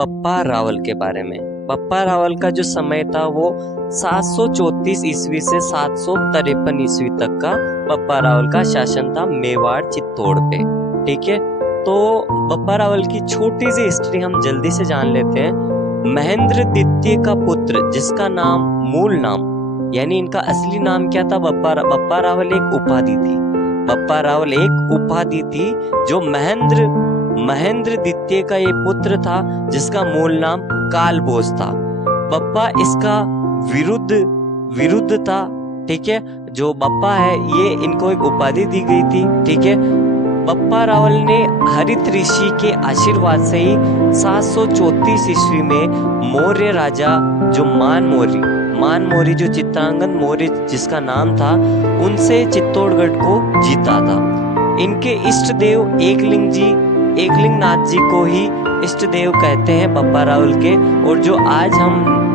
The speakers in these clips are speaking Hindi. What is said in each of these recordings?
बप्पा रावल के बारे में। बप्पा रावल का जो समय था वो 734 ईस्वी से 753 ईस्वी तक का बप्पा रावल का शासन था मेवाड़ चित्तौड़ पे। ठीक है, तो बप्पा रावल की छोटी सी हिस्ट्री हम जल्दी से जान लेते हैं। महेंद्र द्वितीय का पुत्र, जिसका नाम मूल नाम यानी इनका असली नाम क्या था, बप्पा रावल एक उपाधि थी। बप्पा रावल एक उपाधि थी जो महेंद्र द्वितीय का ये पुत्र था, जिसका मूल नाम कालभोज था। बप्पा इसका विरुद्ध था। ठीक है, जो बप्पा है ये इनको एक उपाधि दी गई थी। ठीक है, बप्पा रावल ने हरित ऋषि के आशीर्वाद से ही 734 ईस्वी में मौर्य राजा जो मानमौरी जो चित्रांगद मौर्य जिसका नाम था, उनसे चित्तौड़गढ़ को जीता था। इनके इष्ट देव एकलिंगनाथ जी को ही इष्ट देव कहते हैं बप्पा रावल के। और जो आज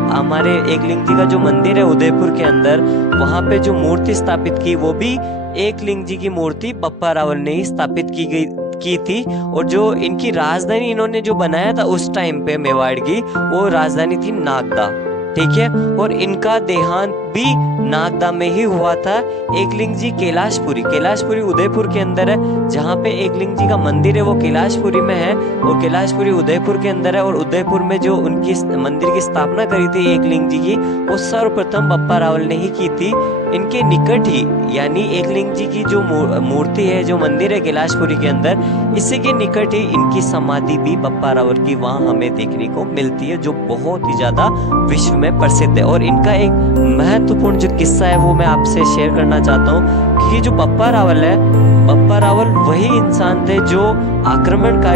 हमारे एकलिंग जी का जो मंदिर है उदयपुर के अंदर, वहां पे जो मूर्ति स्थापित की वो भी एकलिंग जी की मूर्ति बप्पा रावल ने ही स्थापित की थी। और जो इनकी राजधानी इन्होंने जो बनाया था उस टाइम पे मेवाड़ की, वो राजधानी थी नागदा। ठीक है, और इनका देहांत भी नागदा में ही हुआ था। एकलिंग जी कैलाशपुरी उदयपुर के अंदर है। जहाँ पे एकलिंग जी का मंदिर है वो कैलाशपुरी में है, और कैलाशपुरी उदयपुर के अंदर है। और उदयपुर में जो उनकी मंदिर की स्थापना करी थी एकलिंग जी की, वो सर्वप्रथम बप्पा रावल ने ही की थी। इनके निकट ही यानी एकलिंग जी की जो मूर्ति है, जो मंदिर है कैलाशपुरी के अंदर, इसी के निकट ही इनकी समाधि भी बप्पा रावल की वहां हमें देखने को मिलती है, जो बहुत ही ज्यादा विश्व में प्रसिद्ध है। और इनका एक महत्वपूर्ण जो किस्सा है वो मैं आपसे शेयर करना चाहता हूँ कि जो बप्पा रावल वही इंसान थे जो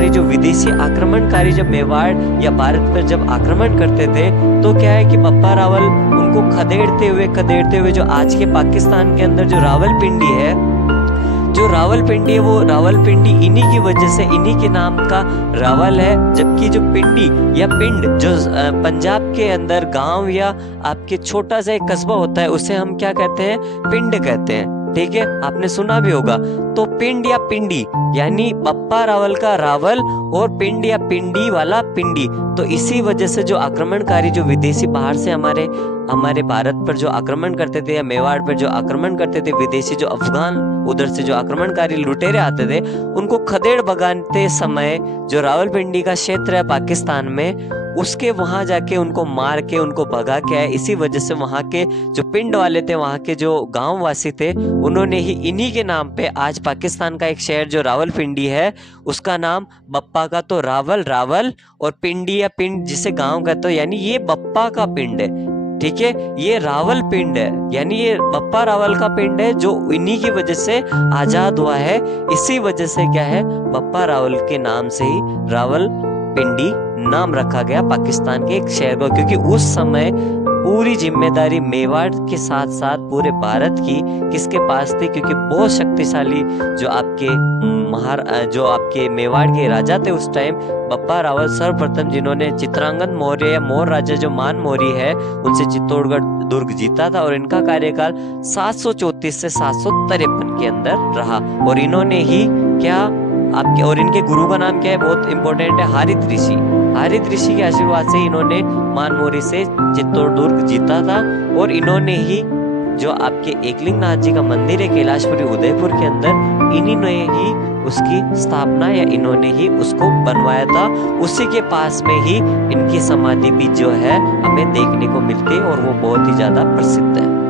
जो विदेशी आक्रमणकारी जब मेवाड़ या भारत पर जब आक्रमण करते थे, तो क्या है कि बप्पा रावल उनको खदेड़ते हुए जो आज के पाकिस्तान के अंदर जो रावलपिंडी है, वो रावलपिंडी इन्हीं की वजह से, इन्हीं के नाम का रावल है। जबकि जो पिंडी या पिंड जो पंजाब के अंदर गांव या आपके छोटा सा एक कस्बा होता है, उसे हम क्या कहते हैं, पिंड कहते हैं। ठीक है, आपने सुना भी होगा। तो पिंड या पिंडी यानी बप्पा रावल का रावल और पिंड या पिंडी वाला पिंडी। तो इसी वजह से जो आक्रमणकारी जो विदेशी बाहर से हमारे भारत पर जो आक्रमण करते थे या मेवाड़ पर जो आक्रमण करते थे, विदेशी जो अफगान उधर से जो आक्रमणकारी लुटेरे आते थे, उनको खदेड़ भगाते समय जो रावलपिंडी का क्षेत्र है पाकिस्तान में, उसके वहां जाके उनको मार के उनको भगा के आए। इसी वजह से वहां के जो पिंड वाले थे, वहां के जो गांव वासी थे, उन्होंने ही इन्हीं के नाम पे आज पाकिस्तान का एक शहर जो रावलपिंडी है, उसका नाम बप्पा का तो रावल और पिंडी या पिंड जिसे गांव कहते हो, यानी ये बप्पा का पिंड है। ठीक है, ये रावल पिंड है, यानी ये बप्पा रावल का पिंड है जो इन्हीं की वजह से आजाद हुआ है। इसी वजह से क्या है, बप्पा रावल के नाम से ही रावल पिंडी नाम रखा गया पाकिस्तान के एक शहर को, क्योंकि उस समय पूरी जिम्मेदारी मेवाड़ के साथ साथ पूरे भारत की किसके पास थी, क्योंकि बहुत शक्तिशाली जो आपके मेवाड़ के राजा थे उस टाइम, बप्पा रावल सर्वप्रथम जिन्होंने चित्रांगद मौर्य या मौर्य राजा जो मानमौरी है उनसे चित्तौड़गढ़ दुर्ग जीता था। और इनका कार्यकाल 734 से 753 के अंदर रहा। और इन्होंने ही और इनके गुरु का नाम क्या है, बहुत इंपॉर्टेंट है, हरित ऋषि के आशीर्वाद से इन्होंने मानमौरी से चित्तौड़ दुर्ग जीता था। और इन्होंने ही जो आपके एकलिंगनाथ जी का मंदिर है कैलाशपुरी उदयपुर के अंदर, इन्हीं ने ही उसकी स्थापना या इन्होंने ही उसको बनवाया था। उसी के पास में ही इनकी समाधि भी जो है हमें देखने को मिलती है, और वो बहुत ही ज्यादा प्रसिद्ध है।